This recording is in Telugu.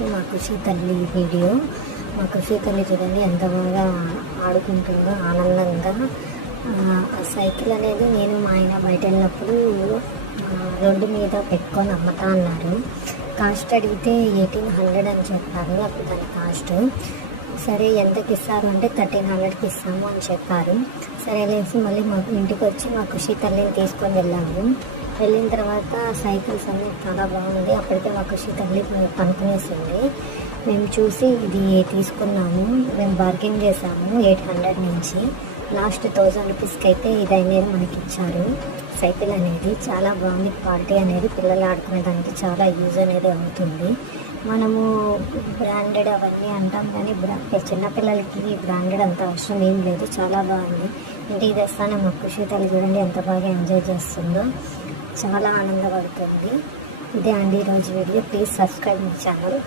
వచ్చేసి మా ఖుషి తల్లి వీడియో. మా ఖుషి తల్లి చూడండి ఎంత బాగా ఆడుకుంటుందో ఆనందంగా. ఆ సైకిల్ అనేది నేను మా ఆయన బయట వెళ్ళినప్పుడు రోడ్డు మీద పెట్టుకొని అమ్ముతా అన్నారు. కాస్ట్ అడిగితే 1800 అని చెప్పారు. అప్పుడు దాని కాస్ట్. సరే ఎంతకి ఇస్తారు అంటే 1300కి ఇస్తాము అని చెప్పారు. సరే లేసి మళ్ళీ మాకు ఇంటికి వచ్చి మా ఖుషి తల్లిని తీసుకొని వెళ్ళాము. వెళ్ళిన తర్వాత సైకిల్స్ అన్నీ చాలా బాగుంది. అప్పటికే మా ఖుషి తల్లి పనుకునేసింది. మేము చూసి ఇది తీసుకున్నాము. మేము బార్గెన్ చేసాము 800 నుంచి. లాస్ట్ 1000 రూపీస్కి అయితే ఇది అనేది మనకి ఇచ్చారు. సైకిల్ అనేది చాలా బాగుంది. క్వాలిటీ అనేది పిల్లలు ఆడుకునే దానికి చాలా యూజ్ అనేది అవుతుంది. మనము బ్రాండెడ్ అవన్నీ అంటాం కానీ చిన్నపిల్లలకి బ్రాండెడ్ అంత అవసరం ఏం లేదు. చాలా బాగుంది. ఇంటికి తెస్తానే మా ఖుషి తల్లి చూడండి ఎంత బాగా ఎంజాయ్ చేస్తుందో, చాలా ఆనందపడుతుంది. ఇదే అండి ఈరోజు video. Please subscribe my channel.